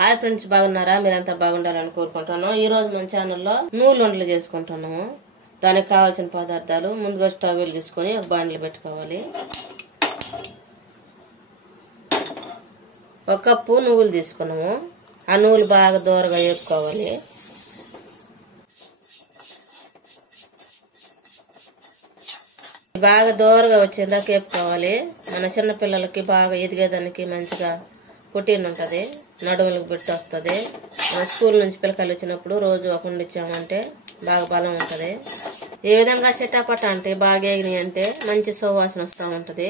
Hi friends, బాగున్నారా? మీరంతా బాగుండాలని కోరుకుంటున్నాను. ఈ రోజు మన ఛానల్లో నువ్వులు ఉండలు చేసుకుంటున్నాము. దానికి కావాల్సిన పదార్థాలు ముందుగా స్టవ్ వెలిగించుకొని ఒక బాండ్లు పెట్టుకోవాలి. ఒక కప్పు నువ్వులు తీసుకున్నాము. ఆ నువ్వులు బాగా దూరగా వేపుకోవాలి. బాగా దూరగా వచ్చేదాకా వేపుకోవాలి. మన చిన్న పిల్లలకి బాగా ఎదిగేదానికి మంచిగా ప్రోటీన్ ఉంటుంది, నడుములకు పెట్టి వస్తుంది. మన స్కూల్ నుంచి పిల్లకాయలు వచ్చినప్పుడు రోజు ఒక ఇచ్చామంటే బాగా బలం ఉంటుంది. ఈ విధంగా చిట్టపట అంటే బాగా ఎగినాయి అంటే మంచి సువాసన వస్తూ ఉంటుంది.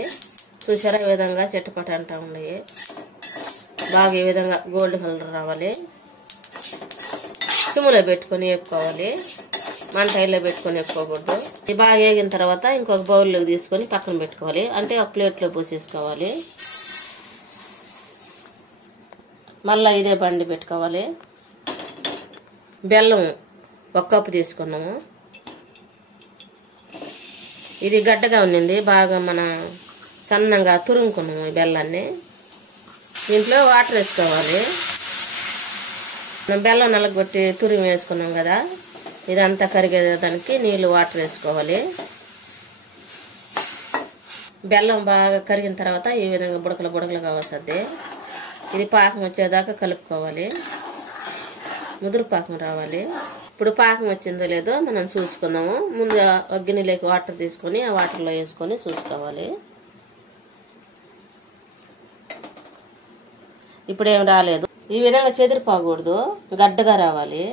చూసారా, ఈ విధంగా చిట్టపట అంటూ ఉన్నాయి. బాగా ఈ విధంగా గోల్డ్ కలర్ రావాలి. సిమ్లో పెట్టుకొని వేపుకోవాలి, మంట హైలో పెట్టుకొని వేపుకోకూడదు. ఇది బాగా వేగిన తర్వాత ఇంకొక బౌల్లోకి తీసుకొని పక్కన పెట్టుకోవాలి. అంటే ఒక ప్లేట్లో పోసేసుకోవాలి. మళ్ళీ ఇదే బండి పెట్టుకోవాలి. బెల్లం ఒక కప్పు తీసుకున్నాము. ఇది గడ్డగా ఉన్నింది, బాగా మన సన్నంగా తురుముకున్నాము ఈ బెల్లాన్ని. దీంట్లో వాటర్ వేసుకోవాలి. మనం బెల్లం నలగొట్టి తురిమి వేసుకున్నాం కదా, ఇదంతా కరిగేదానికి నీళ్ళు వాటర్ వేసుకోవాలి. బెల్లం బాగా కరిగిన తర్వాత ఈ విధంగా బుడకలు బుడకలుగా వస్తుంది. ఇది పాకం వచ్చేదాకా కలుపుకోవాలి. ముదురు పాకం రావాలి. ఇప్పుడు పాకం వచ్చిందో లేదో మనం చూసుకుందాము. ముందు ఒక గిన్నెలోకి వాటర్ తీసుకొని ఆ వాటర్లో వేసుకొని చూసుకోవాలి. ఇప్పుడేం రాలేదు. ఈ విధంగా చెదిరిపోకూడదు, గడ్డగా రావాలి.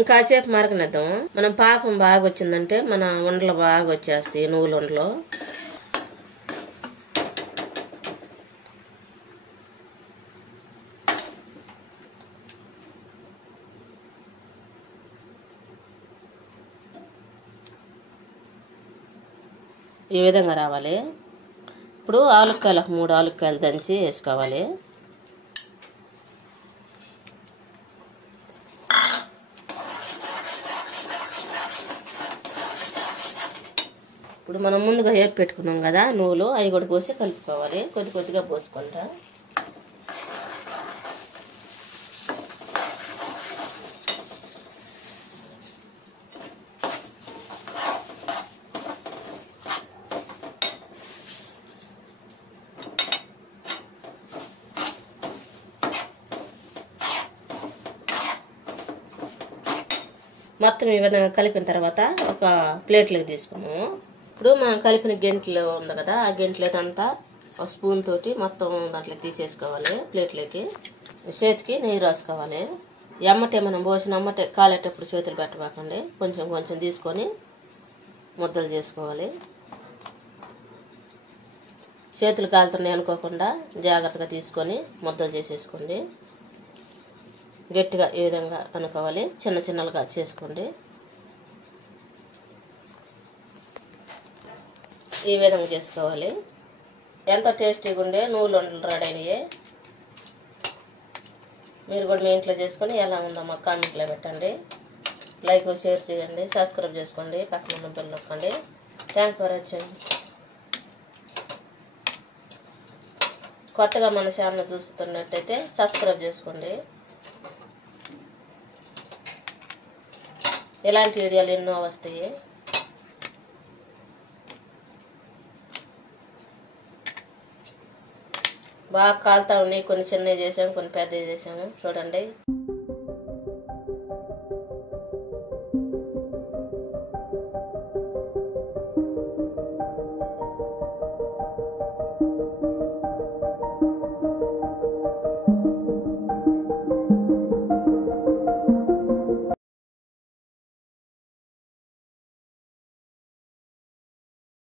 ఇంకా చేపు మరగనిద్దాం. మనం పాకం బాగా వచ్చిందంటే మన ఉండలు బాగా వచ్చేస్తాయి, నువ్వుల ఉండలు. ఈ విధంగా రావాలి. ఇప్పుడు ఆలుక్కాయలు 3 ఆలుక్కాయలు దంచి వేసుకోవాలి. ఇప్పుడు మనం ముందుగా వేపు పెట్టుకున్నాం కదా నువ్వులు, అవి కూడా పోసి కలుపుకోవాలి. కొద్ది కొద్దిగా పోసుకుంటా. మొత్తం ఈ విధంగా కలిపిన తర్వాత ఒక ప్లేట్లోకి తీసుకున్నాము. ఇప్పుడు మనం కలిపిన గెంట్లు ఉంది కదా, ఆ గెంట్లేదంతా ఒక స్పూన్ తోటి మొత్తం దాంట్లో తీసేసుకోవాలి. ప్లేట్లోకి చేతికి నెయ్యి రాసుకోవాలి. ఎమ్మటే మనం పోసిన అమ్మటే కాలేటప్పుడు చేతులు పెట్టబాకండి. కొంచెం కొంచెం తీసుకొని ముద్దలు చేసుకోవాలి. చేతులు కాలుతున్నాయి అనుకోకుండా జాగ్రత్తగా తీసుకొని ముద్దలు చేసేసుకోండి. గట్టిగా ఈ విధంగా అనుకోవాలి, చిన్న చిన్నలుగా చేసుకోండి. ఈ విధంగా చేసుకోవాలి. ఎంతో టేస్టీగా ఉండే నువ్వులు ఉండలు రెడీ అయినాయి. మీరు కూడా మీ ఇంట్లో చేసుకొని ఎలా ఉందో మాకు కామెంట్లో పెట్టండి. లైక్ షేర్ చేయండి, సబ్స్క్రైబ్ చేసుకోండి, పక్కన ఉన్న బెల్ నొక్కండి. Thank for watching. కొత్తగా మన ఛానల్ చూస్తున్నట్టయితే సబ్స్క్రైబ్ చేసుకోండి. ఇలాంటి వీడియోలు ఎన్నో వస్తాయి. బాగా కాలుతా ఉన్నాయి. కొన్ని చిన్నవి చేసాము, కొన్ని పెద్దవి చేసాము. చూడండి.